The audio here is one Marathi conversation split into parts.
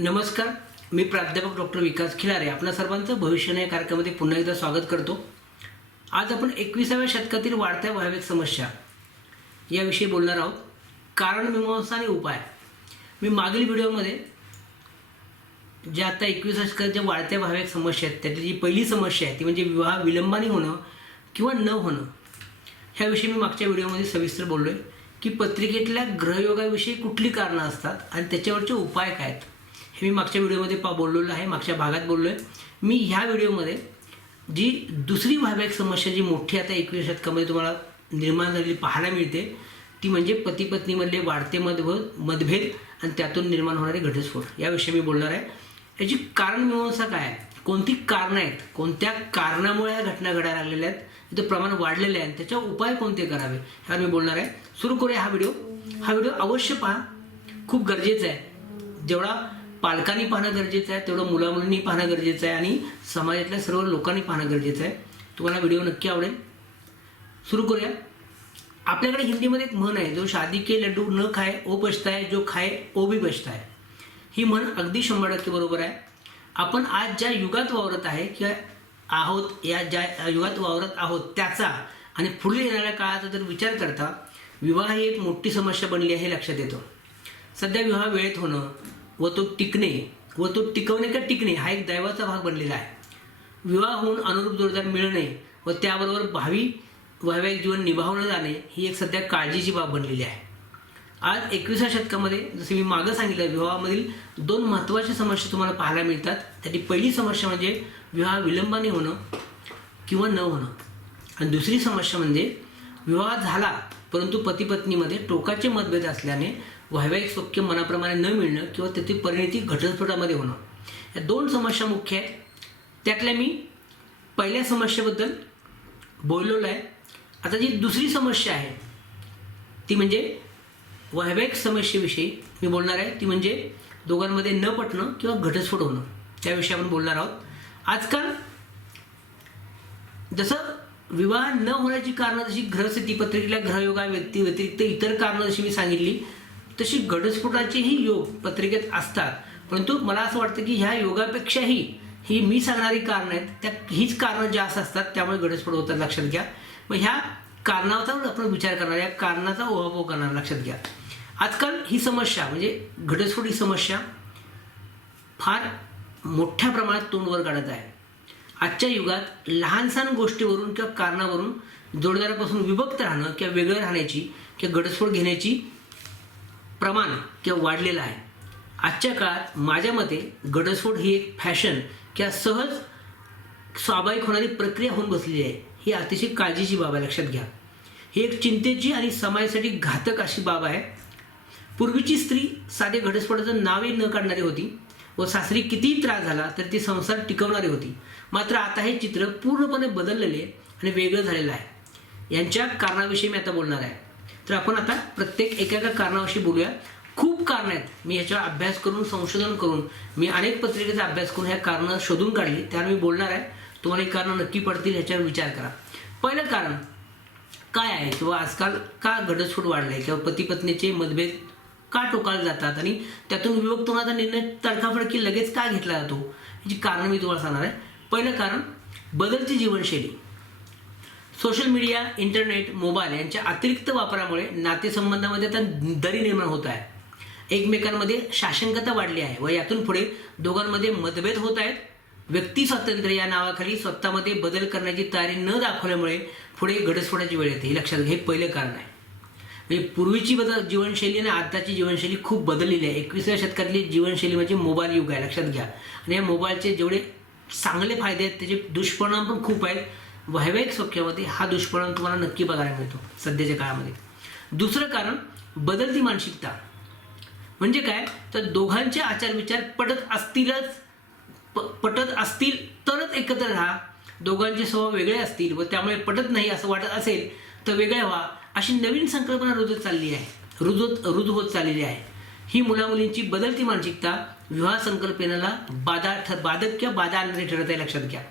नमस्कार, मी प्राध्यापक डॉक्टर विकास खिलारे आपल्या सर्वांचं भविष्य या कार्यक्रमामध्ये पुन्हा एकदा स्वागत करतो। आज आपण 21व्या शतकातील वाढत्या वैयक्तिक समस्या याविषयी बोलणार आहोत। कारण मीमांसा आणि उपाय। मी मागील व्हिडिओमध्ये जे आता 21व्या शतकाच्या वाढत्या वैयक्तिक समस्या आहेत त्यातली जी पहिली समस्या आहे ती म्हणजे विवाह विलंबाने होणं किंवा न होणं, ह्याविषयी मी मागच्या व्हिडिओमध्ये सविस्तर बोललोय की पत्रिकेतल्या ग्रहयोगाविषयी कुठली कारणं असतात आणि त्याच्यावरचे उपाय काय आहेत हे मी मागच्या व्हिडिओमध्ये बोललेलं आहे, मागच्या भागात बोललो आहे। मी ह्या व्हिडिओमध्ये जी दुसरी वैयक्तिक समस्या जी मोठी आता 21व्या शतकामध्ये तुम्हाला निर्माण झालेली पाहायला मिळते ती म्हणजे पती पत्नीमधले वाढते मतभेद आणि त्यातून निर्माण होणारे घटस्फोट याविषयी मी बोलणार आहे। याची कारण मीमांसा काय आहे, कोणती कारणं आहेत, कोणत्या कारणामुळे या घटना घडायला लागलेल्या आहेत, इथं प्रमाण वाढलेलं आहे, त्याच्या उपाय कोणते करावे ह्यावर मी बोलणार आहे। सुरू करूया हा व्हिडिओ अवश्य पहा, खूप गरजेचं आहे। जेवढा पालकांनी पाहणं गरजेचं आहे तेवढं मुलामुलींनी पाहणं गरजेचं आहे आणि समाजातल्या सर्व लोकांनी पाहणं गरजेचं आहे। तुम्हाला व्हिडिओ नक्की आवडेल। सुरू करूया। आपल्याकडे हिंदीमध्ये एक म्हण आहे, जो शादी के लड्डू न खाए ओ पछताए, जो खाए ओ भी पछताए। ही म्हण अगदी 100% बरोबर आहे। आपण आज ज्या युगात वावरत आहे किंवा आहोत, या ज्या युगात वावरत आहोत त्याचा आणि पुढे येणाऱ्या काळाचा जर विचार करता विवाह ही एक मोठी समस्या बनली आहे हे लक्षात येतं। सध्या विवाह वेळेत होणं व तो टिकणे व तो टिकवणे का टिकणे हा एक दैवाचा भाग बनलेला आहे। विवाह होऊन अनुरूप जोडदार मिळणे व त्याबरोबर भावी वैवाहिक जीवन निभावलं जाणे ही एक सध्या काळजीची बाब बनलेली आहे। आज 21व्या शतकामध्ये जसं मी मागं सांगितलं, विवाहामधील 2 महत्त्वाच्या समस्या तुम्हाला पाहायला मिळतात। त्याची पहिली समस्या म्हणजे विवाह विलंबाने होणं किंवा न होणं आणि दुसरी समस्या म्हणजे विवाह झाला परंतु पती पत्नीमध्ये टोकाचे मतभेद असल्याने वैवाहिक सौख्य मनाप्रमाणे न मिळणं किंवा त्याची परिणती घटस्फोटामध्ये होणं, या 2 समस्या मुख्य आहेत। त्यातल्या मी पहिल्या समस्येबद्दल बोललेलो आहे। आता जी दुसरी समस्या आहे ती म्हणजे वैवाहिक समस्येविषयी मी बोलणार आहे, ती म्हणजे दोघांमध्ये न पटणं किंवा घटस्फोट होणं, त्याविषयी आपण बोलणार आहोत। आजकाल जसं विवाह न होण्याची कारणं जशी ग्रहस्थिती पत्रिकेतल्या ग्रहयोगा व्यतिरिक्त इतर कारणं जशी मी सांगितली तशी घटस्फोटाचेही योग पत्रिकेत असतात, परंतु मला असं वाटतं की ह्या योगापेक्षाही ही मी सांगणारी कारणं आहेत हीच कारणं जास्त असतात, त्यामुळे घटस्फोट होतात, लक्षात घ्या। मग ह्या कारणाचा आपण विचार करणार, या कारणाचा ओहापोह करणार, लक्षात घ्या। आजकाल ही समस्या म्हणजे घटस्फोट ही समस्या फार मोठ्या प्रमाणात तोंड वर काढत आहे। आजच्या युगात लहानसहान गोष्टीवरून किंवा कारणावरून जोडदारापासून विभक्त राहणं किंवा वेगळं राहण्याची किंवा घटस्फोट घेण्याची प्रमाण किंवा वाढलेलं आहे। आजच्या काळात माझ्या मते घटस्फोट ही एक फॅशन किंवा सहज स्वाभाविक होणारी प्रक्रिया होऊन बसलेली आहे। ही अतिशय काळजीची बाब आहे, लक्षात घ्या। ही एक चिंतेची आणि समाजासाठी घातक अशी बाब आहे। पूर्वीची स्त्री साधे घटस्फोटाचं नावही न काढणारी होती व सासरी कितीही त्रास झाला तर ती संसार टिकवणारी होती। मात्र आता हे चित्र पूर्णपणे बदललेले आणि वेगळं झालेलं आहे। यांच्या कारणाविषयी मी आता बोलणार आहे। तर आपण आता प्रत्येक एका कारणाविषयी बोलूया। खूप कारणं आहेत, मी याच्यावर अभ्यास करून संशोधन करून मी अनेक पत्रिकेचा अभ्यास करून ह्या कारणं शोधून काढली, त्यावर मी बोलणार आहे। तुम्हाला ही कारणं नक्की पडतील ह्याच्यावर विचार करा। पहिलं कारण काय आहे किंवा आजकाल का घटस्फोट वाढलाय किंवा पती पत्नीचे मतभेद का टोकाला जातात आणि त्यातून विभक्त होण्याचा निर्णय तडकाफडकी लगेच का घेतला जातो, याची कारणं मी तुम्हाला सांगणार आहे। पहिलं कारण बदलती जीवनशैली। सोशल मीडिया, इंटरनेट, मोबाईल यांच्या अतिरिक्त वापरामुळे नातेसंबंधामध्ये आता दरी निर्माण होत आहे। एकमेकांमध्ये शासंकता वाढली आहे व यातून पुढे दोघांमध्ये मतभेद होत आहेत। व्यक्ती स्वातंत्र्य या नावाखाली स्वतःमध्ये बदल करण्याची तयारी न दाखवल्यामुळे पुढे घटस्फोटाची वेळ येते, हे लक्षात घ्या। हे पहिलं कारण आहे। म्हणजे पूर्वीची जीवनशैली आणि आताची जीवनशैली खूप बदललेली आहे। 21व्या शतकातली जीवनशैली म्हणजे मोबाईल युग आहे, लक्षात घ्या। आणि या मोबाईलचे जेवढे चांगले फायदे आहेत त्याचे दुष्परिणाम पण खूप आहेत। वैवाहिक सौख्यामध्ये हा दुष्परिणाम तुम्हाला नक्की बघायला मिळतो सध्याच्या काळामध्ये। दुसरं कारण बदलती मानसिकता। म्हणजे काय तर दोघांचे आचारविचार पटत असतील तरच एकत्र राहा, दोघांचे स्वभाव वेगळे असतील व त्यामुळे पटत नाही असं वाटत असेल तर वेगळे व्हा, अशी नवीन संकल्पना रुजू होत चाललेली आहे। ही मुलामुलींची बदलती मानसिकता विवाह संकल्पनेला बाधक किंवा बाधा आणणारी ठरत आहे, लक्षात घ्या।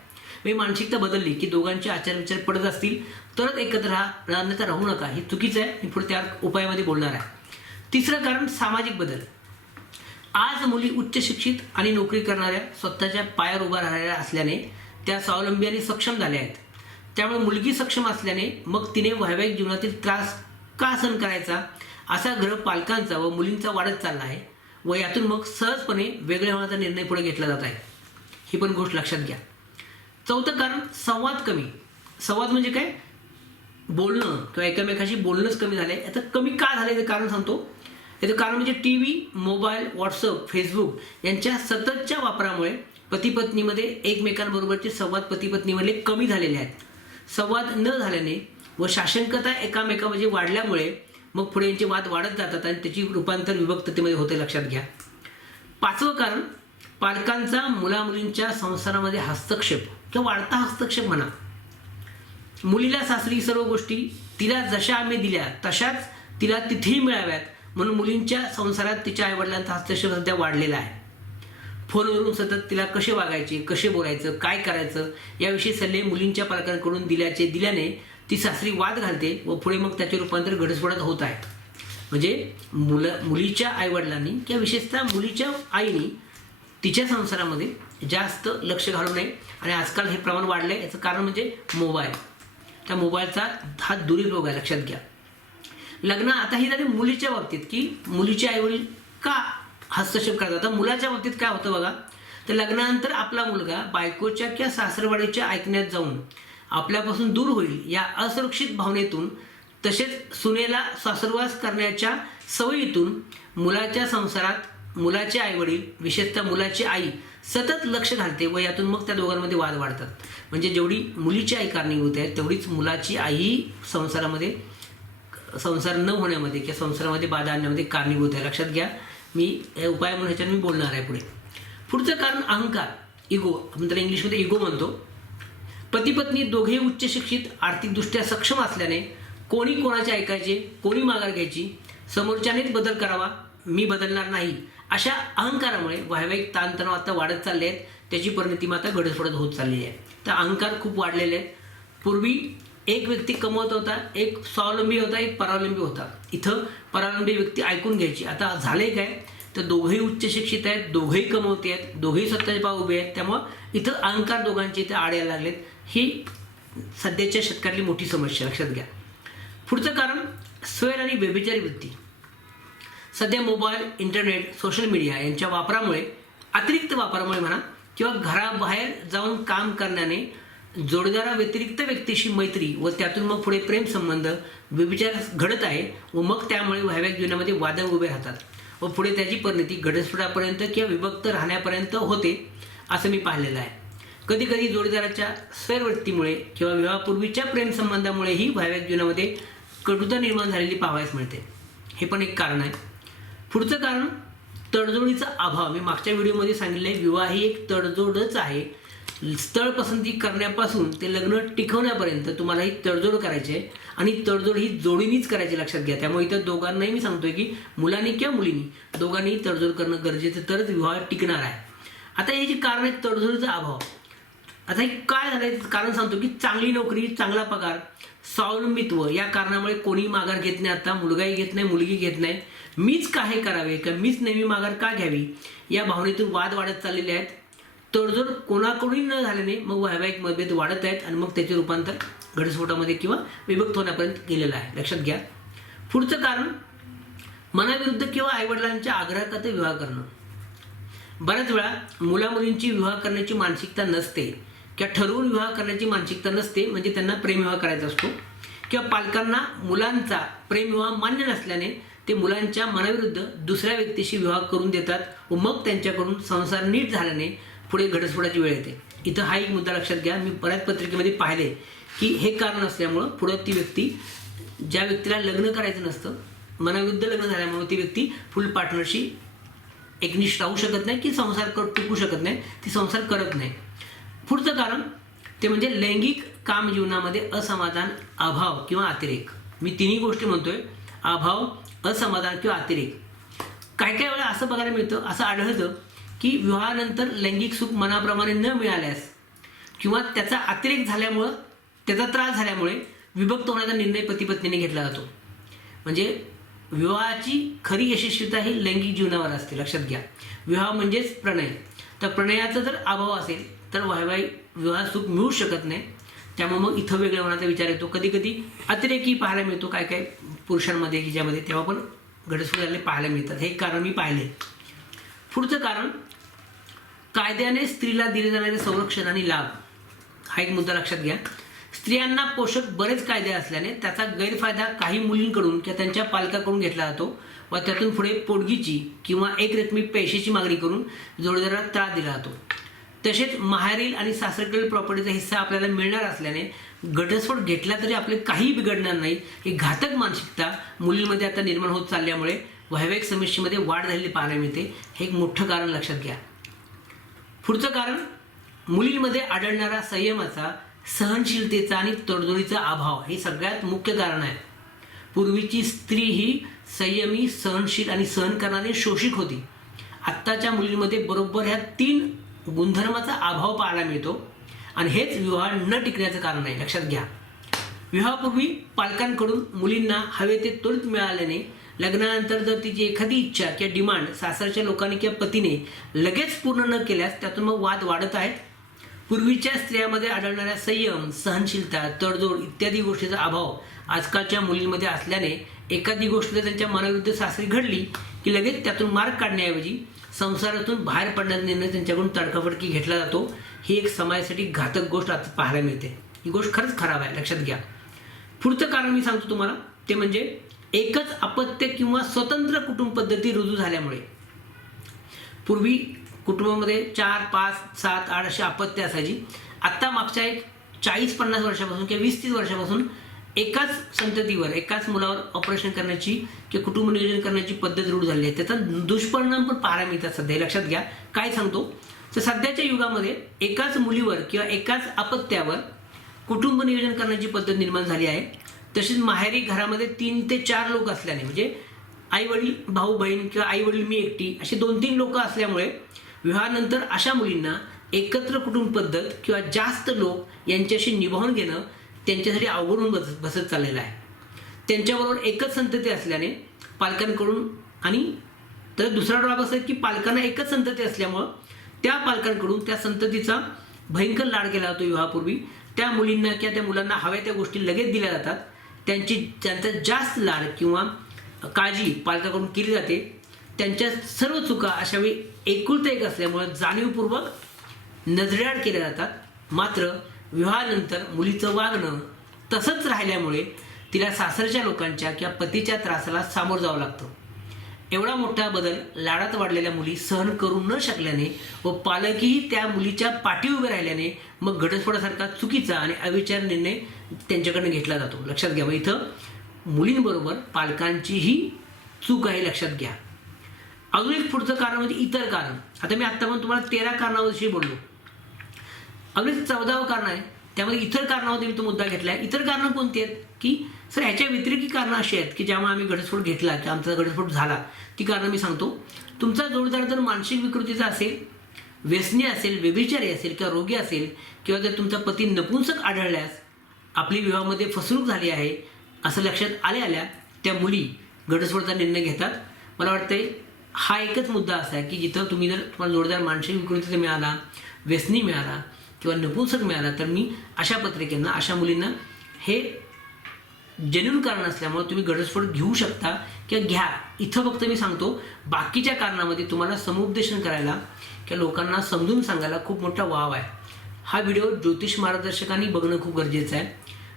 ही मानसिकता बदलली की दोघांचे आचारविचार पडत असतील तरच एकत्र राहा, अन्यथा राहू नका, ही चुकीचं आहे। मी पुढे त्या उपायामध्ये बोलणार आहे। तिसरं कारण सामाजिक बदल। आज मुली उच्च शिक्षित आणि नोकरी करणाऱ्या, स्वतःच्या पायावर उभा राहणाऱ्या असल्याने त्या स्वावलंबी आणि सक्षम झाल्या आहेत. त्यामुळे मुलगी सक्षम असल्याने मग तिने वैवाहिक जीवनातील त्रास का सहन करायचा, असा ग्रह पालकांचा व मुलींचा वाढत चालला आहे व यातून मग सहजपणे वेगळे होण्याचा निर्णय पुढे घेतला जात आहे. ही पण गोष्ट लक्षात घ्या. चौथं कारण संवाद कमी. संवाद म्हणजे काय? बोलणं किंवा एकमेकाशी बोलणंच कमी झालं आहे. आता कमी का झालं याचं कारण सांगतो. याचं कारण म्हणजे T V, mobile, WhatsApp, Facebook यांच्या सततच्या वापरामुळे पती पत्नीमध्ये एकमेकांबरोबरचे संवाद पती पत्नीमधले कमी झालेले आहेत. संवाद न झाल्याने व शासनकता एकामेकामध्ये वाढल्यामुळे मग पुढे यांचे वाद वाढत जातात आणि त्याची रूपांतर विभक्ततेमध्ये होते. लक्षात घ्या. पाचवं कारण पालकांचा मुलामुलींच्या संसारामध्ये हस्तक्षेप किंवा वाढता हस्तक्षेप म्हणा. मुलीला सासरी सर्व गोष्टी तिला जशा आम्ही दिल्या तशाच तिला तिथेही मिळाव्यात म्हणून मुलींच्या संसारात तिच्या आईवडिलांचा हस्तक्षेप सध्या वाढलेला आहे. फोनवरून सतत तिला कसे वागायचे, कसे बोलायचं, काय करायचं याविषयी सल्ले मुलींच्या पालकांकडून दिल्याने ती सासरी वाद घालते व पुढे मग त्याचे रूपांतर घटस्फोटात होत आहे. म्हणजे मुलीच्या आईवडिलांनी किंवा विशेषतः मुलीच्या आईनी तिच्या संसारामध्ये जास्त लक्ष घालू नये आणि आजकाल हे प्रमाण वाढलं आहे. याचं कारण म्हणजे मोबाईल. त्या मोबाईलचा हा दुरुपयोग आहे. लक्षात घ्या. लग्न आता ही झाली मुलीच्या बाबतीत की मुलीचे आईवडील का हस्तक्षेप करतात. आता मुलाच्या बाबतीत काय होतं बघा. तर लग्नानंतर आपला मुलगा बायकोच्या किंवा सासरवाडीच्या ऐकण्यात जाऊन आपल्यापासून दूर होईल या असुरक्षित भावनेतून तसेच सुनेला सासरवास करण्याच्या सवयीतून मुलाच्या संसारात मुलाचे आईवडील विशेषतः मुलाची आई सतत लक्ष घालते व यातून मग त्या दोघांमध्ये वाद वाढतात. म्हणजे जेवढी मुलीची आई कारणीभूत आहे तेवढीच मुलाची आईही संसार न होण्यामध्ये किंवा संसारामध्ये बाधा आणण्यामध्ये कारणीभूत आहे. लक्षात घ्या. मी उपाय म्हणून ह्याच्यात मी बोलणार आहे पुढे. पुढचं कारण अहंकार, इगो. आपण त्याला इंग्लिशमध्ये इगो म्हणतो. पती पत्नी दोघेही उच्च शिक्षित, आर्थिकदृष्ट्या सक्षम असल्याने कोणी कोणाचे ऐकायचे, कोणी माघार घ्यायची, समोरच्यानेच बदल करावा, मी बदलणार नाही, अशा अहंकारामुळे वैवाहिक ताणतणाव आता वाढत चालले आहेत. त्याची परिणती आता घटस्फोटात होत चाललेली आहे. तर अहंकार खूप वाढलेले आहेत. पूर्वी एक व्यक्ती कमवत होता, एक स्वावलंबी होता, एक परावलंबी होता. इथं परावलंबी व्यक्ती ऐकून घ्यायची. आता झाले काय तर दोघेही उच्च शिक्षित आहेत, दोघेही कमवते आहेत, दोघेही स्वतःचे पाय उभे आहेत. त्यामुळं इथं अहंकार दोघांचे इथे आड यायला लागलेत. ही सध्याच्या शतकातली मोठी समस्या. लक्षात घ्या. पुढचं कारण स्वैर आणि व्यभिचारी वृत्ती. सध्या मोबाईल, इंटरनेट, सोशल मीडिया यांच्या वापरामुळे, अतिरिक्त वापरामुळे म्हणा किंवा घराबाहेर जाऊन काम करण्याने जोडीदाराव्यतिरिक्त व्यक्तीशी मैत्री व त्यातून मग पुढे प्रेमसंबंध, व्यभिचार घडत आहे व मग त्यामुळे वैवाहिक जीवनामध्ये वाद उभे राहतात व पुढे त्याची परिणती घटस्फोटापर्यंत किंवा विभक्त राहण्यापर्यंत होते असं मी पाहिलेलं आहे. कधीकधी जोडीदाराच्या स्वैरवृत्तीमुळे किंवा विवाहापूर्वीच्या प्रेमसंबंधामुळेही वैवाहिक जीवनामध्ये कटुता निर्माण झालेली पाहावयास मिळते. हे पण एक कारण आहे. पुढचं कारण तडजोडीचा अभाव. मी मागच्या व्हिडिओमध्ये सांगितलं आहे विवाह ही एक तडजोडच आहे. स्थळ पसंती करण्यापासून ते लग्न टिकवण्यापर्यंत तुम्हाला ही तडजोड करायची आहे आणि तडजोड ही जोडीनीच करायची. लक्षात घ्या. त्यामुळे इथं दोघांनाही मी सांगतोय की मुलांनी किंवा मुलींनी दोघांनीही तडजोड करणं गरजेचं, तरच विवाह टिकणार आहे. आता हे जे कारण आहे तडजोडीचा अभाव. आता हे काय झालंय कारण सांगतो की चांगली नोकरी, चांगला पगार, स्वावलंबित्व या कारणामुळे कोणी माघार घेत नाही. आता मुलगाही घेत नाही, मुलगी घेत नाही. मीच का हे करावे किंवा मीच नेहमी माघार का घ्यावी या भावनेतून वाद वाढत चाललेले आहेत. तडजोड कोणाकडूनही न झाल्याने मग वैवाहिक मतभेद वाढत आहेत आणि मग त्याचे रूपांतर घटस्फोटामध्ये किंवा विभक्त होण्यापर्यंत गेलेलं आहे. लक्षात घ्या. पुढचं कारण मनाविरुद्ध किंवा आईवडिलांच्या आग्रहाखातर विवाह करणं. बऱ्याच वेळा मुलामुलींची विवाह करण्याची मानसिकता नसते किंवा ठरवून विवाह करण्याची मानसिकता नसते. म्हणजे त्यांना प्रेमविवाह करायचा असतो किंवा पालकांना मुलांचा प्रेमविवाह मान्य नसल्याने ते मुलांच्या मनाविरुद्ध दुसऱ्या व्यक्तीशी विवाह करून देतात व मग त्यांच्याकडून संसार नीट झाल्याने पुढे घटस्फोटाची वेळ येते. इथं हा एक मुद्दा लक्षात घ्या. मी बऱ्याच पत्रिकेमध्ये पाहिले की हे कारण असल्यामुळं पुढं ती व्यक्ती, ज्या व्यक्तीला लग्न करायचं नसतं, मनाविरुद्ध लग्न झाल्यामुळे ती व्यक्ती फुल पार्टनरशी एकनिष्ठ राहू शकत नाही की संसार टिकू शकत नाही, ती संसार करत नाही. पुढचं कारण ते म्हणजे लैंगिक काम जीवनामध्ये असमाधान, अभाव किंवा अतिरेक. मी तिन्ही गोष्टी म्हणतोय. अभाव, असमाधान किंवा अतिरेक. काही काही वेळा असं बघायला मिळतं, असं आढळतं की विवाहानंतर लैंगिक सुख मनाप्रमाणे न मिळाल्यास किंवा त्याचा अतिरेक झाल्यामुळं, त्याचा त्रास झाल्यामुळे विभक्त होण्याचा निर्णय पती पत्नीने घेतला जातो. म्हणजे विवाहाची खरी यशस्वीता ही लैंगिक जीवनावर असते, लक्षात घ्या. विवाह म्हणजेच प्रणय. तर प्रणयाचा जर अभाव असेल तर वैवाहिक विवाह सुख मिळू शकत नाही. त्यामुळे मग इथं वेगळ्या मनाचा विचार येतो. कधी कधी अतिरेकी पाहायला मिळतो काय काय पुरुषांमध्ये की ज्यामध्ये तेव्हा पण घटस्फोट झालेले पाहायला मिळतात. हे कारण मी पाहिले. पुढचं कारण कायद्याने स्त्रीला दिले जाणारे संरक्षण आणि लाभ, हा एक मुद्दा लक्षात घ्या. स्त्रियांना पोषक बरेच कायदे असल्याने त्याचा गैरफायदा काही मुलींकडून किंवा त्यांच्या पालकाकडून घेतला जातो व त्यातून पुढे पोटगीची किंवा एकरकमी पैशाची मागणी करून जोडीदाराला त्रास दिला जातो. तसेच माहेरील आणि सासरकडील प्रॉपर्टीचा हिस्सा आपल्याला मिळणार असल्याने घटस्फोट घेतला तरी आपले काही बिघडणार नाही, ही घातक मानसिकता मुलींमध्ये आता निर्माण होत चालल्यामुळे वैवाहिक समस्येमध्ये वाढ झालेली पाहायला मिळते. हे एक मोठं कारण लक्षात घ्या. पुढचं कारण मुलींमध्ये आढळणारा संयमाचा, सहनशीलतेचा आणि तडजोडीचा अभाव हे सगळ्यात मुख्य कारण आहे. पूर्वीची स्त्री ही संयमी, सहनशील आणि सहन करणारी शोषिक होती. आत्ताच्या मुलींमध्ये बरोबर ह्या 3 गुणधर्माचा अभाव पाहायला मिळतो आणि हेच विवाह न टिकण्याचं कारण आहे, लक्षात घ्या. विवाहापूर्वी पालकांकडून मुलींना हवे ते त्वरित मिळाल्याने लग्नानंतर जर तिची एखादी इच्छा किंवा डिमांड सासरच्या लोकांनी किंवा पतीने लगेच पूर्ण न केल्यास त्यातून मग वाद वाढत आहेत. पूर्वीच्या स्त्रियांमध्ये आढळणाऱ्या संयम, सहनशीलता, तडजोड इत्यादी गोष्टीचा अभाव आजकालच्या मुलींमध्ये असल्याने एखादी गोष्ट जर त्यांच्या मनाविरुद्ध सासरी घडली की लगेच त्यातून मार्ग काढण्याऐवजी संसारातून बाहेर पडण्याचा निर्णय त्यांच्याकडून तडकाफडकी घेतला जातो. ही एक समाजासाठी घातक गोष्ट आता पाहायला मिळते. ही गोष्ट खरंच खराब आहे, लक्षात घ्या. पुढचं कारण मी सांगतो तुम्हाला, ते म्हणजे एकच अपत्य किंवा स्वतंत्र कुटुंब पद्धती रुजू झाल्यामुळे. पूर्वी कुटुंबामध्ये 4, 5, 7, 8 अशी अपत्य असायची. आत्ता मागच्या एक 40-50 वर्षापासून किंवा 20-30 वर्षापासून एकाच संततीवर, एकाच मुलावर ऑपरेशन करण्याची किंवा कुटुंब नियोजन करण्याची पद्धत रूढ झाली आहे. त्याचा दुष्परिणाम पण पाहायला मिळतात सध्या, लक्षात घ्या. काय सांगतो तर सध्याच्या युगामध्ये एकाच मुलीवर किंवा एकाच अपत्यावर कुटुंब नियोजन करण्याची पद्धत निर्माण झाली आहे. तसेच माहेरी घरामध्ये 3 ते 4 लोक असल्याने, म्हणजे आई वडील, भाऊ बहीण किंवा आई वडील, मी एकटी, असे 2-3 लोक असल्यामुळे विवाहानंतर अशा मुलींना एकत्र कुटुंब पद्धत किंवा जास्त लोक यांच्याशी निभावून घेणं त्यांच्यासाठी अवघड होऊन बसत चाललेलं आहे. त्यांच्याबरोबर एकच संतती असल्याने पालकांकडून, आणि तर दुसरा ड्रॉप असा की पालकांना एकच संतती असल्यामुळं त्या पालकांकडून त्या संततीचा भयंकर लाड केला जातो. विवाहापूर्वी त्या मुलींना किंवा त्या मुलांना हव्या त्या गोष्टी लगेच दिल्या जातात. त्यांचा जास्त लाड किंवा काळजी पालकाकडून केली जाते. त्यांच्या सर्व चुका अशावेळी एकुलता एक असल्यामुळं जाणीवपूर्वक नजरेआड केल्या जातात. मात्र विवाहानंतर मुलीचं वागणं तसंच राहिल्यामुळे तिला सासरच्या लोकांच्या किंवा पतीच्या त्रासाला सामोरं जावं लागतं. एवढा मोठा बदल लाडात वाढलेल्या मुली सहन करू न शकल्याने व पालकही त्या मुलीच्या पाठी उभे राहिल्याने मग घटस्फोटासारखा चुकीचा आणि अविचार निर्णय त्यांच्याकडनं घेतला जातो. लक्षात घ्या. इथं मुलींबरोबर पालकांचीही चूक आहे, लक्षात घ्या. अजून एक पुढचं कारण म्हणजे इतर कारण. आता मी आत्ता पण तुम्हाला 13 कारणाविषयी बोललो. अजून 14वं कारण आहे, त्यामध्ये इतर कारणामध्ये मी तो मुद्दा घेतला आहे. इतर कारणं कोणती आहेत की सर ह्याच्या व्यतिरिक्त कारणं अशी आहेत की ज्यामुळे आम्ही घटस्फोट घेतला किंवा आमचा घटस्फोट झाला. ती कारणं मी सांगतो. तुमचा जोडीदार जर मानसिक विकृतीचा असेल, व्यसनी असेल, व्यभिचारी असेल किंवा रोगी असेल, किंवा जर तुमचा पती नपुंसक आढळल्यास आपली विवाहामध्ये फसवणूक झाली आहे असं लक्षात आल्या त्या मुली घटस्फोटाचा निर्णय घेतात. मला वाटतंय हा एकच मुद्दा असा आहे की जिथं तुम्ही जर तुम्हाला जोडीदार मानसिक विकृतीचा मिळाला, व्यसनी मिळाला किंवा नपुंसक मिळाला, तर मी अशा पत्रिकेंना, अशा मुलींना हे जेन्युइन कारण असल्यामुळे तुम्ही घटस्फोट घेऊ शकता किंवा घ्या. इथं फक्त मी सांगतो, बाकीच्या कारणामध्ये तुम्हाला समुपदेशन करायला किंवा लोकांना समजून सांगायला खूप मोठा वाव आहे. हा व्हिडिओ ज्योतिष मार्गदर्शकांनी बघणं खूप गरजेचं आहे.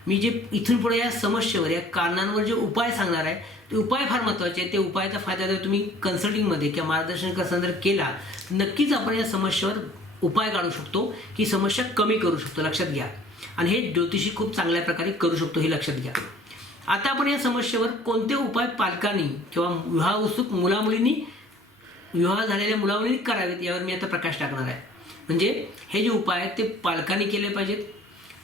मी जे इथून पुढे या समस्येवर, या कारणांवर जे उपाय सांगणार आहे ते उपाय फार महत्त्वाचे आहेत. ते उपायाचा फायदा जर तुम्ही कन्सल्टिंगमध्ये किंवा मार्गदर्शन करताना जर केला, नक्कीच आपण या समस्येवर उपाय काढू शकतो, की समस्या कमी करू शकतो. लक्षात घ्या. आणि हे ज्योतिषी खूप चांगल्या प्रकारे करू शकतो, हे लक्षात घ्या. आता आपण या समस्येवर कोणते उपाय पालकांनी किंवा विवाह उत्सुक मुलामुलींनी, विवाह झालेल्या मुलामुलींनी करावेत यावर मी आता प्रकाश टाकणार आहे. म्हणजे हे जे उपाय आहेत ते पालकांनी केले पाहिजेत,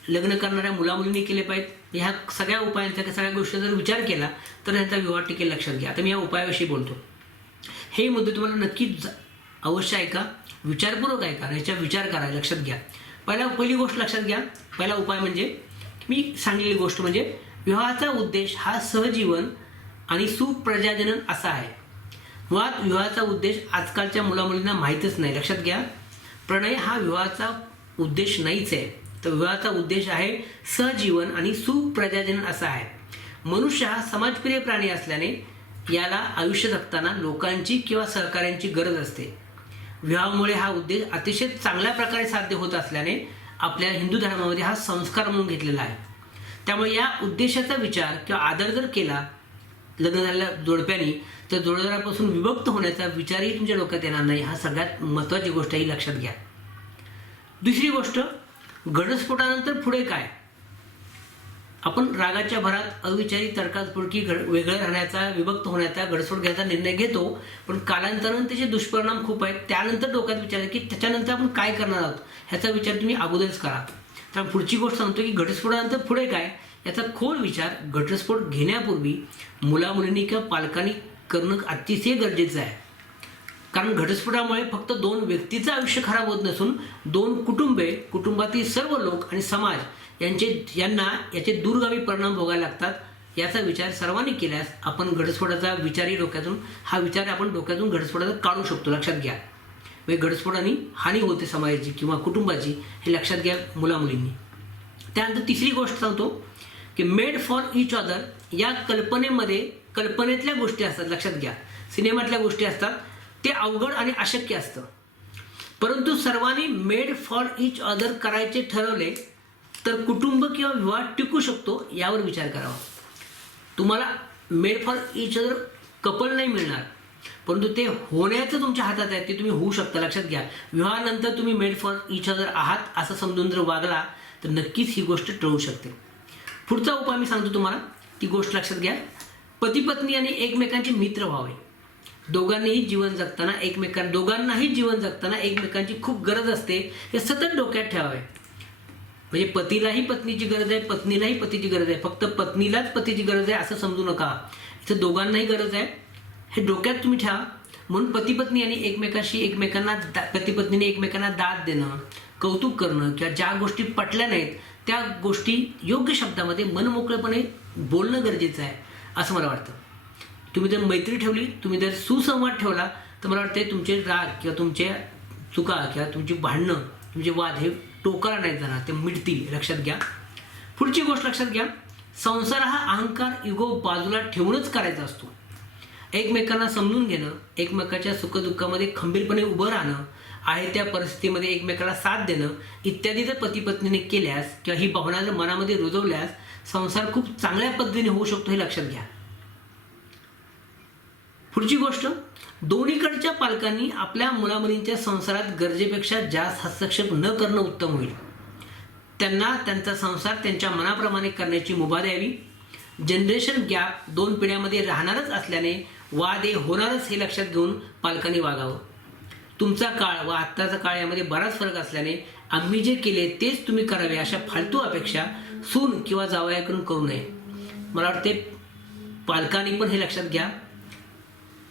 लग्न करणाऱ्या मुलामुलींनी केले पाहिजेत. ह्या सगळ्या उपायांचा, सगळ्या गोष्टी जर विचार केला तर ह्यांचा विवाह टिकेल. लक्षात घ्या. आता मी या उपायाविषयी बोलतो. हे मुद्दे तुम्हाला नक्कीच अवश्य ऐका, विचारपूर्वक ऐका, याचा विचार करा. लक्षात घ्या. पहिली गोष्ट लक्षात घ्या. पहिला उपाय म्हणजे मी सांगलेली गोष्ट म्हणजे विवाहाचा उद्देश हा सहजीवन आणि सुप्रजाजनन असा आहे. मुळात विवाहाचा उद्देश आजकालच्या मुलामुलींना माहीतच नाही. लक्षात घ्या, प्रणय हा विवाहाचा उद्देश नाहीच आहे. तर विवाहाचा उद्देश आहे सहजीवन आणि सुप्रजाजनन असा आहे. मनुष्य हा समाजप्रिय प्राणी असल्याने याला आयुष्य जगताना लोकांची किंवा सहकार्यांची गरज असते. विवाहामुळे हा उद्देश अतिशय चांगल्या प्रकारे साध्य होत असल्याने आपल्या हिंदू धर्मामध्ये हा संस्कार म्हणून घेतलेला आहे. त्यामुळे या उद्देशाचा विचार किंवा आदर जर केला लग्न झालेल्या जोडप्यानी, तर जोडदारापासून विभक्त होण्याचा विचारही तुमच्या डोक्यात येणार नाही. हा सगळ्यात महत्त्वाची गोष्ट ही लक्षात घ्या. दुसरी गोष्ट, घटस्फोटानंतर पुढे काय? आपण रागाच्या भरात अविचारी तर्कापुरकी वेगळं राहण्याचा, विभक्त होण्याचा, घटस्फोट घ्यायचा निर्णय घेतो, पण कालांतराने त्याचे दुष्परिणाम खूप आहेत. त्यानंतर डोक्यात विचार की त्याच्यानंतर आपण काय करणार आहोत ह्याचा विचार तुम्ही अगोदरच करा. तर पुढची गोष्ट सांगतो की घटस्फोटानंतर पुढे काय याचा खोल विचार घटस्फोट घेण्यापूर्वी मुलामुलींनी किंवा पालकांनी करणं अतिशय गरजेचं आहे. कारण घटस्फोटामुळे फक्त दोन व्यक्तीचं आयुष्य खराब होत नसून दोन कुटुंबे, कुटुंबातील सर्व लोक आणि समाज यांना याचे दूरगामी परिणाम भोगायला लागतात. याचा विचार सर्वांनी केल्यास आपण घटस्फोटाचा विचारही हा विचार आपण डोक्यातून घटस्फोटाचा काढू शकतो. लक्षात घ्या, म्हणजे घटस्फोटाने हानी होते समाजाची किंवा कुटुंबाची, हे लक्षात घ्या मुलामुलींनी. त्यानंतर तिसरी गोष्ट सांगतो की मेड फॉर इच अदर या कल्पनेतल्या गोष्टी असतात. लक्षात घ्या, सिनेमातल्या गोष्टी असतात, ते अवघड आणि अशक्य असतं. परंतु सर्वांनी मेड फॉर इच अदर करायचे ठरवले तर कुटुंब किंवा विवाह टिकू शकतो यावर विचार करावा. तुम्हाला made for each other couple नाही मिळणार, परंतु ते होण्याचं तुमच्या हातात आहे, ते तुम्ही होऊ शकता. लक्षात घ्या, विवाहानंतर तुम्ही मेड फॉर इच अदर आहात असं समजून जर वागला तर नक्कीच ही गोष्ट टळू शकते. पुढचा उपाय मी सांगतो तुम्हाला, ती गोष्ट लक्षात घ्या. पती पत्नी आणि एकमेकांचे मित्र व्हावे. दोघांनाही जीवन जगताना एकमेकांची खूप गरज असते, हे सतत डोक्यात ठेवावे. म्हणजे पतीलाही पत्नीची गरज आहे, पत्नीलाही पतीची गरज आहे. फक्त पत्नीलाच पतीची गरज आहे असं समजू नका. इथं दोघांनाही गरज आहे, हे डोक्यात तुम्ही ठेवा. म्हणून पती पत्नीने एकमेकांना दाद देणं, कौतुक करणं किंवा ज्या गोष्टी पटल्या नाहीत त्या गोष्टी योग्य शब्दामध्ये मनमोकळेपणे बोलणं गरजेचं आहे असं मला वाटतं. तुम्ही जर मैत्री ठेवली, तुम्ही जर सुसंवाद ठेवला, तर मला वाटते तुमचे राग किंवा तुमच्या चुका किंवा तुमची भांडणं, तुमचे वाद हे टोकाला नाही जाणार, ते मिटतील. लक्षात घ्या. पुढची गोष्ट लक्षात घ्या, संसार हा अहंकार, इगो बाजूला ठेवूनच करायचा असतो. एकमेकांना समजून घेणं, एकमेकाच्या सुखदुःखामध्ये खंबीरपणे उभं राहणं, आहे त्या परिस्थितीमध्ये एकमेकाला साथ देणं इत्यादी जर पती पत्नीने केल्यास किंवा ही भावना जर मनामध्ये रुजवल्यास संसार खूप चांगल्या पद्धतीने होऊ शकतो, हे लक्षात घ्या. पुढची गोष्ट, दोन्हीकडच्या पालकांनी आपल्या मुलामुलींच्या संसारात गरजेपेक्षा जास्त हस्तक्षेप न करणं उत्तम होईल. त्यांना त्यांचा संसार त्यांच्या मनाप्रमाणे करण्याची मुभा द्यावी. जनरेशन गॅप 2 पिढ्यांमध्ये राहणारच असल्याने वाद हे होणारच, हे लक्षात घेऊन पालकांनी वागावं. तुमचा काळ व आत्ताचा काळ यामध्ये बराच फरक असल्याने आम्ही जे केले तेच तुम्ही करावे अशा फालतू अपेक्षा सून किंवा जावयाकडून करू नये. मला वाटते पालकांनी पण हे लक्षात घ्या,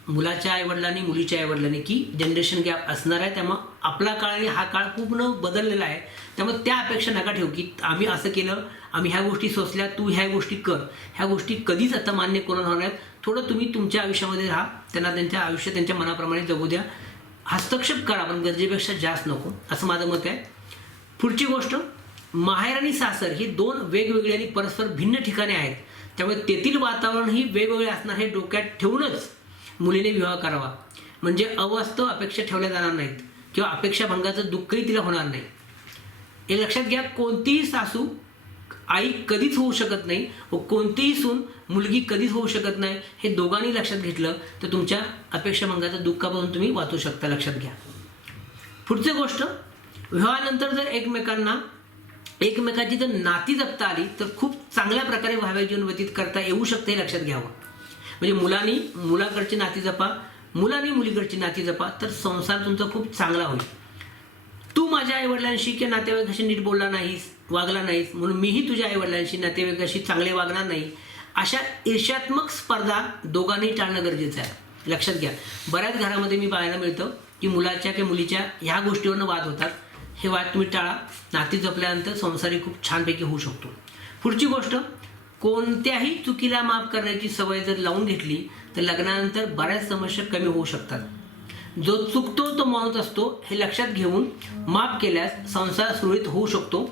मुलाच्या आईवडिलांनी, मुलीच्या आईवडिलांनी, की जनरेशन गॅप असणार आहे. त्यामुळे आपला काळ आणि हा काळ पूर्ण बदललेला आहे. त्यामुळे त्या अपेक्षा नका ठेवू की आम्ही असं केलं, आम्ही ह्या गोष्टी सोचल्या, तू ह्या गोष्टी कर. ह्या गोष्टी कधीच आता मान्य करून होणार आहेत. थोडं तुम्ही तुमच्या आयुष्यामध्ये राहा, त्यांना त्यांच्या आयुष्य त्यांच्या मनाप्रमाणे जगू द्या. हस्तक्षेप करा पण गरजेपेक्षा जास्त नको, असं माझं मत आहे. पुढची गोष्ट, माहेर आणि सासर ही 2 वेगवेगळी आणि परस्पर भिन्न ठिकाणे आहेत. त्यामुळे तेथील वातावरण ही वेगवेगळे असणार, हे डोक्यात ठेवूनच मुलीने विवाह करावा. म्हणजे अवास्तव अपेक्षा ठेवल्या जाणार नाहीत किंवा अपेक्षाभंगाचं दुःखही तिला होणार नाही. हे लक्षात घ्या, कोणतीही सासू आई कधीच होऊ शकत नाही व कोणतीही सून मुलगी कधीच होऊ शकत नाही. हे दोघांनी लक्षात घेतलं तर तुमच्या अपेक्षाभंगाचं दुःखापासून तुम्ही वाचू शकता. लक्षात घ्या. पुढची गोष्ट, विवाहानंतर जर एकमेकाची जर नाती जपता आली तर खूप चांगल्या प्रकारे वैवाहिक जीवन व्यतीत करता येऊ शकते, हे लक्षात घ्यावं. म्हणजे मुलांनी मुलाकडची नाती जपा, मुलांनी मुलीकडची नाती जपा, तर संसार तुमचा खूप चांगला होईल. तू माझ्या आईवडिलांशी किंवा नातेवाईकाशी नीट बोलला नाहीस, वागला नाहीस, म्हणून मीही तुझ्या आईवडिलांशी, नातेवाईकाशी चांगले वागणार नाही. अशा ईर्ष्यात्मक स्पर्धा दोघांनी टाळणं गरजेचं आहे. लक्षात घ्या, बऱ्याच घरामध्ये मी पाहायला मिळतं की मुलाच्या किंवा मुलीच्या ह्या गोष्टीवरनं वाद होतात. हे वाद तुम्ही टाळा. नाती जपल्यानंतर संसारही खूप छानपैकी होऊ शकतो. पुढची गोष्ट, कोणत्याही चुकीला माफ करण्याची सवय जर लावून घेतली तर लग्नानंतर बऱ्याच समस्या कमी होऊ शकतात। जो चुकतो तो माणूस असतो हे लक्षात घेऊन माफ केल्यास संसार सुरळीत होऊ शकतो।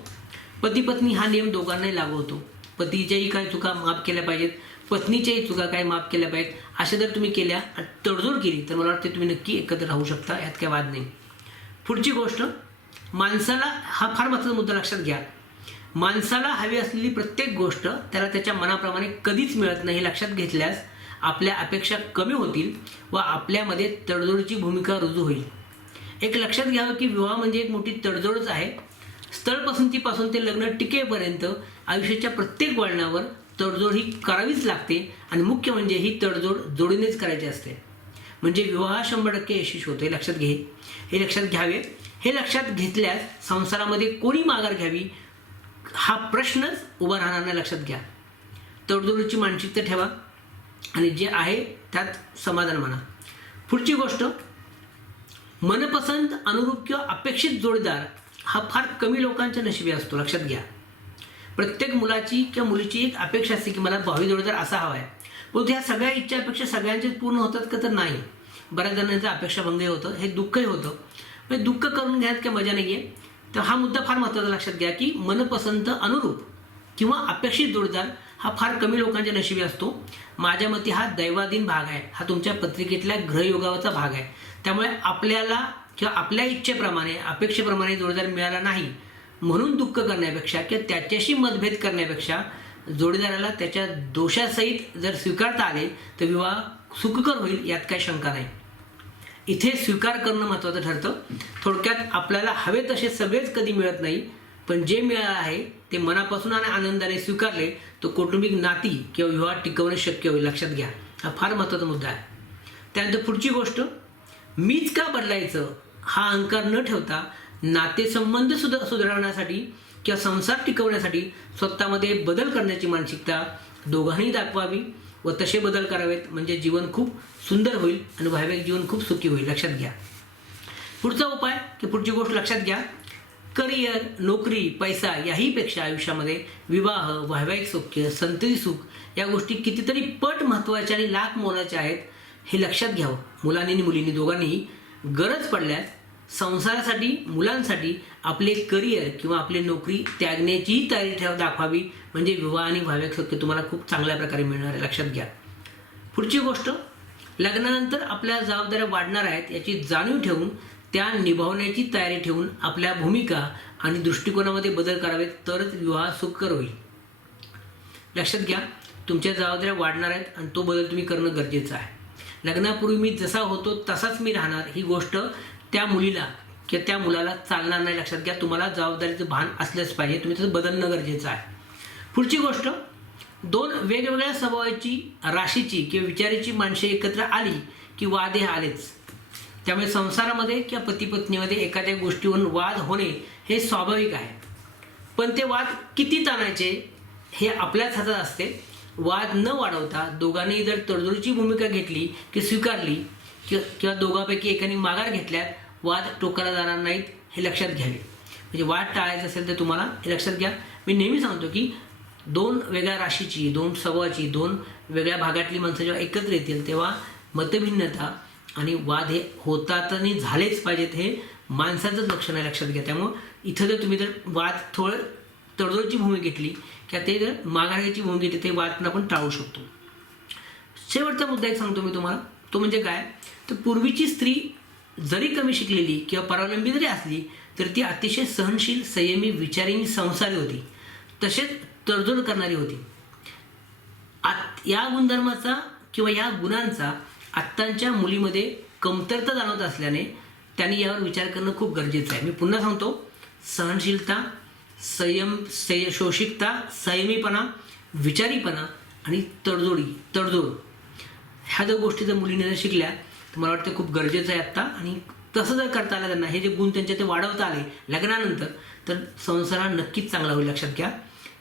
पती पत्नी हा नियम दोघांनाही लागू होतो। पतीच्याही काही चुका माफ केल्या पाहिजेत, पत्नीच्याही चुका काही माफ केल्या पाहिजेत। अशा जर तुम्ही केल्या आणि तडजोड केली तर मला वाटते तुम्ही नक्की एकत्र राहू शकता, यात काही वाद नाही। पुढची गोष्ट, माणसाला हा फार महत्त्वाचा मुद्दा लक्षात घ्या, माणसाला हवी असलेली प्रत्येक गोष्ट त्याला त्याच्या मनाप्रमाणे कधीच मिळत नाही हे लक्षात घेतल्यास आपल्या अपेक्षा कमी होतील व आपल्यामध्ये तडजोडीची भूमिका रुजू होईल। एक लक्षात घ्यावं की विवाह म्हणजे एक मोठी तडजोडच आहे। स्थळ पसंतीपासून ते लग्न टिकेपर्यंत आयुष्याच्या प्रत्येक वळणावर तडजोड ही करावीच लागते आणि मुख्य म्हणजे ही तडजोड जोडीनेच करायची असते, म्हणजे विवाह 100% यशस्वी होतो। हे लक्षात घ्यावे। हे लक्षात घेतल्यास संसारामध्ये कोणी माघार घ्यावी हा प्रश्नच उभा राहणार नाही, लक्षात घ्या। तडजोडीची मानसिकता ठेवा आणि जे आहे त्यात समाधान माना। पुढची गोष्ट, मनपसंत, अनुरूप किंवा अपेक्षित जोडीदार हा फार कमी लोकांच्या नशिबी असतो, लक्षात घ्या। प्रत्येक मुलाची किंवा मुलीची एक अपेक्षा असते की मला भावी जोडीदार असा हवा आहे, परंतु ह्या सगळ्या इच्छा अपेक्षा सगळ्यांचेच पूर्ण होतात का तर नाही। बऱ्याच जणांचं अपेक्षाभंगही होतं, हे दुःखही होतं। म्हणजे दुःख करून घ्यायत काही मजा नाही आहे। तर हा मुद्दा फार महत्त्वाचा लक्षात घ्या की मनपसंत, अनुरूप किंवा अपेक्षित जोडीदार हा फार कमी लोकांच्या नशिबी असतो। माझ्या मते हा दैवाधीन भाग आहे, हा तुमच्या पत्रिकेतल्या ग्रहयोगाचा भाग आहे। त्यामुळे आपल्याला किंवा आपल्या इच्छेप्रमाणे अपेक्षेप्रमाणे जोडीदार मिळाला नाही म्हणून दुःख करण्यापेक्षा किंवा त्याच्याशी मतभेद करण्यापेक्षा जोडीदाराला त्याच्या दोषासहित जर स्वीकारता आले तर विवाह सुखकर होईल, यात काही शंका नाही। इथे स्वीकार करणं महत्त्वाचं ठरतं। थोडक्यात आपल्याला हवे तसे सगळेच कधी मिळत नाही, पण जे मिळालं आहे ते मनापासून आणि आनंदाने स्वीकारले तर कौटुंबिक नाती किंवा विवाह टिकवणे शक्य होईल, लक्षात घ्या। हा फार महत्त्वाचा मुद्दा आहे। त्यानंतर पुढची गोष्ट, मीच का बदलायचं हा अहंकार न ठेवता नातेसंबंध सुधारण्यासाठी किंवा संसार टिकवण्यासाठी स्वतःमध्ये बदल करण्याची मानसिकता दोघांनी दाखवावी व तसे बदल करावेत, म्हणजे जीवन खूप सुंदर होईल आणि वैवाहिक जीवन खूप सुखी होईल, लक्षात घ्या। पुढचा उपाय की पुढची गोष्ट लक्षात घ्या, करिअर, नोकरी, पैसा याहीपेक्षा आयुष्यामध्ये विवाह, वैवाहिक सौख्य, संतती सुख या गोष्टी कितीतरी पट महत्त्वाच्या आणि लाख मोलाच्या आहेत हे लक्षात घ्यावं। मुलांनी आणि मुलींनी दोघांनीही गरज पडल्यास संसारासाठी, मुलांसाठी आपले करिअर किंवा आपली नोकरी त्यागण्याचीही तयारी दाखवावी, म्हणजे विवाह आणि वैवाहिक सौख्य तुम्हाला खूप चांगल्या प्रकारे मिळणार आहे, लक्षात घ्या। पुढची गोष्ट, लग्नानंतर आपल्या जबाबदाऱ्या वाढणार आहेत याची जाणीव ठेवून त्या निभावण्याची तयारी ठेवून आपल्या भूमिका आणि दृष्टिकोनामध्ये बदल करावेत, तरच विवाह सुखकर होईल, लक्षात घ्या। तुमच्या जबाबदाऱ्या वाढणार आहेत आणि तो बदल तुम्ही करणं गरजेचं आहे। लग्नापूर्वी मी जसा होतो तसाच मी राहणार ही गोष्ट त्या मुलीला किंवा त्या मुलाला चालणार नाही, लक्षात घ्या। तुम्हाला जबाबदारीचं भान असलंच पाहिजे, तुम्ही तसं बदलणं गरजेचं आहे। पुढची गोष्ट, दोन वेगवेगळ्या स्वभावाची, राशीची किंवा विचाराची माणसे एकत्र आली की वाद हे आलेच। त्यामुळे संसारामध्ये किंवा पती पत्नीमध्ये एखाद्या गोष्टीवरून वाद होणे हे स्वाभाविक आहे, पण ते वाद किती ताणायचे हे आपल्याच हातात असते। वाद न वाढवता दोघांनी जर तडजोडीची भूमिका घेतली की स्वीकारली किंवा दोघांपैकी एकाने माघार घेतल्यात वाद टोकाला जाणार नाहीत, हे लक्षात घ्यावे। म्हणजे वाद टाळायचं असेल तर तुम्हाला हे लक्षात घ्या। मी नेहमी सांगतो की दोन वेगळ्या राशीची, दोन स्वभावाची, दोन वेगळ्या भागातली माणसं जेव्हा एकत्र येतील तेव्हा मतभिन्नता आणि वाद हे होतात आणि झालेच पाहिजेत, हे माणसाचंच लक्षण आहे, लक्षात घ्या। त्यामुळं इथं जर तुम्ही वाद थोडं तडजोडची भूमिका घेतली किंवा ते जर माघार घ्यायची भूमिका घेतली ते वाद आपण टाळू शकतो। शेवटचा मुद्दा एक सांगतो मी तुम्हाला, तो म्हणजे काय, तर पूर्वीची स्त्री जरी कमी शिकलेली किंवा परावलंबी जरी असली तर ती अतिशय सहनशील, संयमी, विचारिणी, संसारी होती, तसेच तडजोड करणारी होती। या गुणधर्माचा किंवा या गुणांचा आत्ताच्या मुलीमध्ये कमतरता जाणवत असल्याने त्यांनी यावर विचार करणं खूप गरजेचं आहे। मी पुन्हा सांगतो, सहनशीलता, शोषिकता, संयमीपणा, विचारीपणा आणि तडजोड ह्या जर गोष्टी जर मुलीने जर शिकल्या तर मला वाटतं खूप गरजेचं आहे आत्ता। आणि तसं जर करता आलं त्यांना, हे जे गुण त्यांच्या ते वाढवता आले लग्नानंतर, तर संसार हा नक्कीच चांगला होईल, लक्षात घ्या।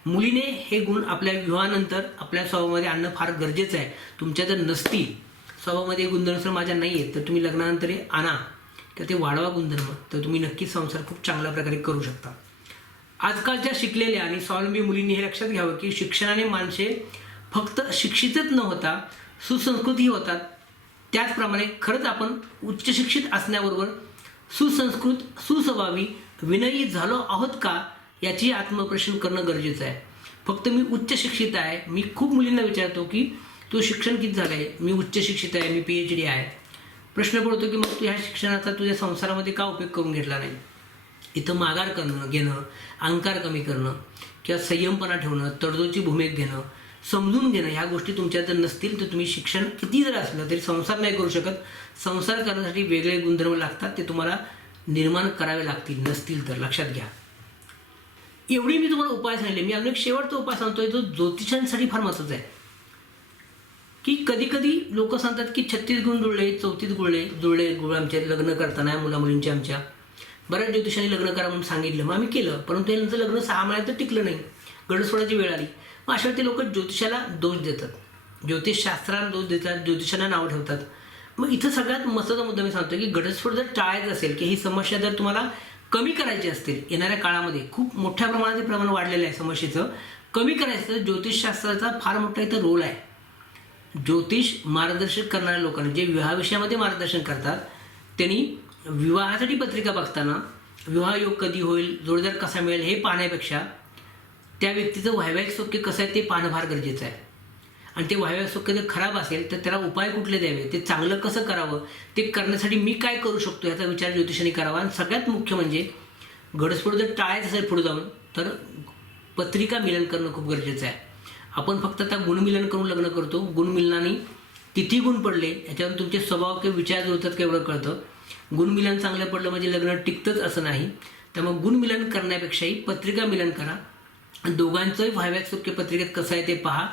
मुलीने हे गुण आपल्या विवाहानंतर आपल्या स्वभावामध्ये आणणं फार गरजेचं आहे। तुमच्या जर नसतील स्वभावामध्ये गुणधर्म माझ्या नाही आहेत तर तुम्ही लग्नानंतर आणा किंवा ते वाढवा गुणधर्म, तर तुम्ही नक्कीच संसार खूप चांगल्या प्रकारे करू शकता। आजकालच्या शिकलेल्या आणि स्वावलंबी मुलींनी हे लक्षात घ्यावं की शिक्षणाने माणसे फक्त शिक्षितच न होता सुसंस्कृतही होतात. त्याचप्रमाणे खरंच आपण उच्च शिक्षित असण्याबरोबर सुसंस्कृत, सुस्वभावी, विनयी झालो आहोत का याची आत्मप्रश्न करणं गरजेचं आहे. फक्त मी उच्च शिक्षित आहे, मी खूप मुलींना विचारतो की तू शिक्षण किती झालं आहे, मी उच्च शिक्षित आहे, मी PhD आहे. प्रश्न पडतो की मग तू ह्या शिक्षणाचा तुझ्या संसारामध्ये का उपयोग करून घेतला नाही. इथं माघार घेणं, अहंकार कमी करणं किंवा संयमपणा ठेवणं, तडजोडीची भूमिका घेणं, समजून घेणं, ह्या गोष्टी तुमच्यात जर नसतील तर तुम्ही शिक्षण किती जर असलं तरी संसार नाही करू शकत. संसार करण्यासाठी वेगळे गुणधर्म लागतात, ते तुम्हाला निर्माण करावे लागतील. नसतील तर लक्षात घ्या. एवढी मी तुम्हाला उपाय सांगितले. मी अजून एक शेवटचा उपाय सांगतोय जो ज्योतिषांसाठी फार महत्त्वाचा आहे. की कधी कधी लोक सांगतात की 36 गुण जुळले, 34 जुळले आमचे लग्न करताना मुलामुलींचे आमच्या. बऱ्याच ज्योतिषांनी लग्न करा म्हणून सांगितलं, मग आम्ही केलं, परंतु यांचं लग्न 6 महिन्यात टिकलं नाही, घटस्फोटाची वेळ आली. मग अशा ते लोक ज्योतिषाला दोष देतात, ज्योतिषशास्त्राला दोष देतात, ज्योतिषांना नाव ठेवतात. मग इथं सगळ्यात महत्त्वाचा मुद्दा मी सांगतो की घटस्फोट जर टाळायचा असेल की ही समस्या जर तुम्हाला कमी करायची असतील, येणाऱ्या काळामध्ये खूप मोठ्या प्रमाणात हे प्रमाण वाढलेलं आहे समस्येचं, कमी करायचं तर ज्योतिषशास्त्राचा फार मोठा इथं रोल आहे. ज्योतिष मार्गदर्शन करणाऱ्या लोकांना जे विवाहाविषयामध्ये मार्गदर्शन करतात त्यांनी विवाहासाठी पत्रिका बघताना विवाह योग कधी होईल, जोडीदार कसा मिळेल हे पाहण्यापेक्षा त्या व्यक्तीचं वैवाहिक सौख्य कसं आहे ते पाहणं फार गरजेचं आहे. आणि ते वैवाहिक सौख्य जर खराब असेल तर त्याला उपाय कुठले द्यावे, ते चांगलं कसं करावं, ते करण्यासाठी मी काय करू शकतो याचा विचार ज्योतिषांनी करावा. आणि सगळ्यात मुख्य म्हणजे घटस्फोट जर टाळायचं असेल पुढे जाऊन तर पत्रिका मिलन करणं खूप गरजेचं आहे. आपण फक्त आता गुणमिलन करून लग्न करतो, गुणमिलनाने किती गुण पडले याच्यावर तुमचे स्वभाव किंवा विचार जुळतात का एवढं कळतं. गुणमिलन चांगलं पडलं म्हणजे लग्न टिकतंच असं नाही. त्यामुळे गुणमिलन करण्यापेक्षाही पत्रिका मिलन करा. आणि दोघांचंही वैवाहिक सौख्य पत्रिकेत कसं आहे ते पहा.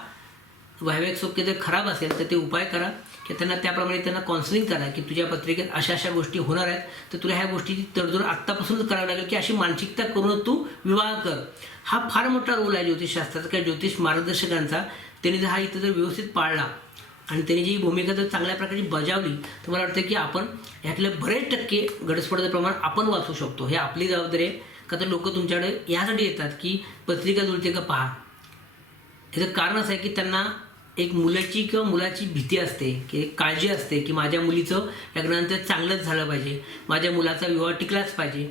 वैवाहिक सौख्य जर खराब असेल तर ते उपाय करा की त्याप्रमाणे त्यांना काउन्सिलिंग करा की तुझ्या पत्रिकेत अशा अशा गोष्टी होणार आहेत, तर तुला ह्या गोष्टीची तडजोड आत्तापासूनच करावी लागेल की अशी मानसिकता करून तू विवाह कर. हा फार मोठा रोल आहे ज्योतिषशास्त्राचा किंवा ज्योतिष मार्गदर्शकांचा. त्यांनी जर हा इथं जर व्यवस्थित पाळला आणि त्यांनी जी भूमिका जर चांगल्या प्रकारची बजावली तर मला वाटतं की आपण ह्यातले बरेच टक्के घटस्फोटाचं प्रमाण आपण वाचवू शकतो. हे आपली जबाबदारी आहे. का तर लोक तुमच्याकडे यासाठी येतात की पत्रिका जुळते का पहा. याचं कारण असं आहे की त्यांना एक मुलाची किंवा मुलाची भीती असते, की काळजी असते की माझ्या मुलीचं लग्नानंतर चांगलंच झालं पाहिजे, माझ्या मुलाचा विवाह टिकलाच पाहिजे,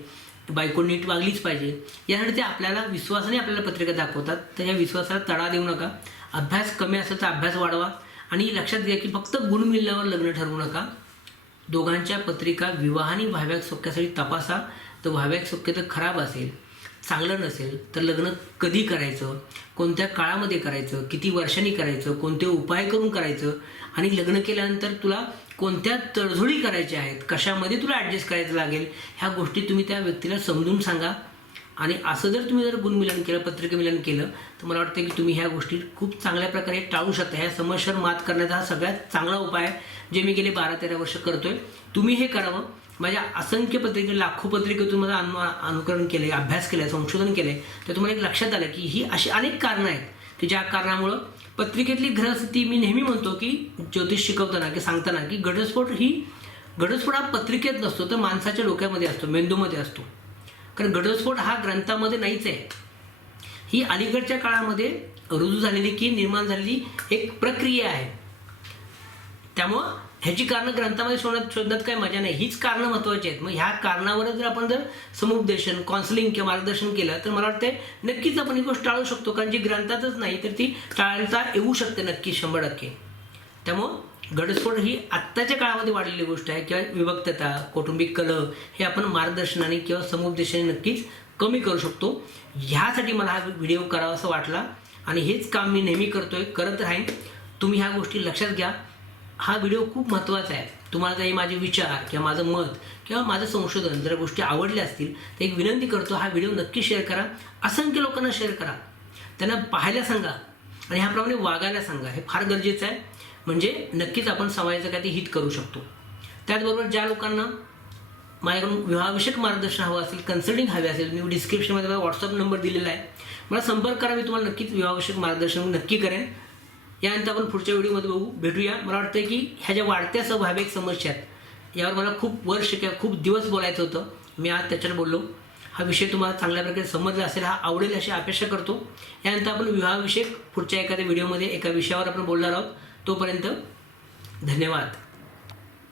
बायको नीट वागलीच पाहिजे. यासाठी ते आपल्याला विश्वासाने आपल्याला पत्रिका दाखवतात. तर या विश्वासाला तडा देऊ नका. अभ्यास कमी असेल तर अभ्यास वाढवा. आणि लक्षात घ्या की फक्त गुण मिळण्यावर लग्न ठरवू नका. दोघांच्या पत्रिका विवाहाने वैवाहिक सौख्यासाठी तपासा. तर वैवाहिक सौख्य जर खराब असेल, चांगलं नसेल तर लग्न कधी करायचं, कोणत्या काळामध्ये करायचं, किती वर्षांनी करायचं, कोणते उपाय करून करायचं, आणि लग्न केल्यानंतर तुला कोणत्या तडजोडी करायच्या आहेत, कशामध्ये तुला ॲडजस्ट करायचं लागेल, ह्या गोष्टी तुम्ही त्या व्यक्तीला समजून सांगा. आणि असं जर तुम्ही गुणमिलन केलं, पत्रिका मिलन केलं तर मला वाटतं की तुम्ही ह्या गोष्टी खूप चांगल्या प्रकारे टाळू शकता. ह्या समस्येवर मात करण्याचा हा सगळ्यात चांगला उपाय आहे, जे मी गेले 12-13 वर्ष करतोय. तुम्ही हे करावं. माझ्या असंख्य पत्रिके, लाखो पत्रिकेतून माझं अनुकरण केले, अभ्यास केला, संशोधन केले, तर तुम्हाला एक लक्षात आलं की ही अशी अनेक कारणं आहेत की ज्या कारणामुळं पत्रिकेतली ग्रहस्थिती, मी नेहमी म्हणतो की ज्योतिष शिकवताना की सांगताना की घटस्फोट हा पत्रिकेत नसतो तर माणसाच्या डोक्यामध्ये असतो, मेंदूमध्ये असतो. कारण घटस्फोट हा ग्रंथामध्ये नाहीच आहे. ही अलीकडच्या काळामध्ये रुजू झालेली की निर्माण झालेली एक प्रक्रिया आहे. त्यामुळं ह्याची कारणं ग्रंथामध्ये शोधण्यात काही मजा नाही. हीच कारणं महत्त्वाची आहेत. मग ह्या कारणावरच जर आपण जर समुपदेशन, काउन्सिलिंग किंवा मार्गदर्शन केलं तर मला वाटतं नक्कीच आपण ही गोष्ट टाळू शकतो. कारण जी ग्रंथातच नाही तर ती टाळता येऊ शकते नक्की 100%. त्यामुळं घटस्फोट ही आत्ताच्या काळामध्ये वाढलेली गोष्ट आहे. किंवा विभक्तता, कौटुंबिक कलह हे आपण मार्गदर्शनाने किंवा समुपदेशाने नक्कीच कमी करू शकतो. ह्यासाठी मला हा व्हिडिओ करावा असं वाटला आणि हेच काम मी नेहमी करतोय, करत राहीन. तुम्ही ह्या गोष्टी लक्षात घ्या. हा व्हिडिओ खूप महत्त्वाचा आहे. तुम्हाला काही माझे विचार किंवा माझं मत किंवा माझं संशोधन जर गोष्टी आवडल्या असतील तर एक विनंती करतो, हा व्हिडिओ नक्की शेअर करा. असंख्य लोकांना शेअर करा. त्यांना पाहायला सांगा आणि ह्याप्रमाणे वागायला सांगा. हे फार गरजेचं आहे. म्हणजे नक्कीच आपण समाजाचं काही हित करू शकतो. त्याचबरोबर ज्या लोकांना माझ्याकडून विवाहविषयक मार्गदर्शन हवं असेल, कन्सल्टिंग हवे असेल, मी डिस्क्रिप्शनमध्ये माझा व्हॉट्सअप नंबर दिलेला आहे, मला संपर्क करा. मी तुम्हाला नक्कीच विवाहविषयक मार्गदर्शन नक्की करेन. यानंतर आपण पुढच्या व्हिडिओमध्ये भेटूया. मला वाटतं की ह्या ज्या वाढत्या वैवाहिक समस्या आहेत यावर मला खूप वर्ष किंवा खूप दिवस बोलायचं होतं. मी आज त्याच्यावर बोललो. हा विषय तुम्हाला चांगल्या प्रकारे समजला असेल, हा आवडेल अशी अपेक्षा करतो. यानंतर आपण विवाहविषयक पुढच्या एखाद्या व्हिडिओमध्ये एका विषयावर आपण बोलणार आहोत. तोपर्यंत धन्यवाद.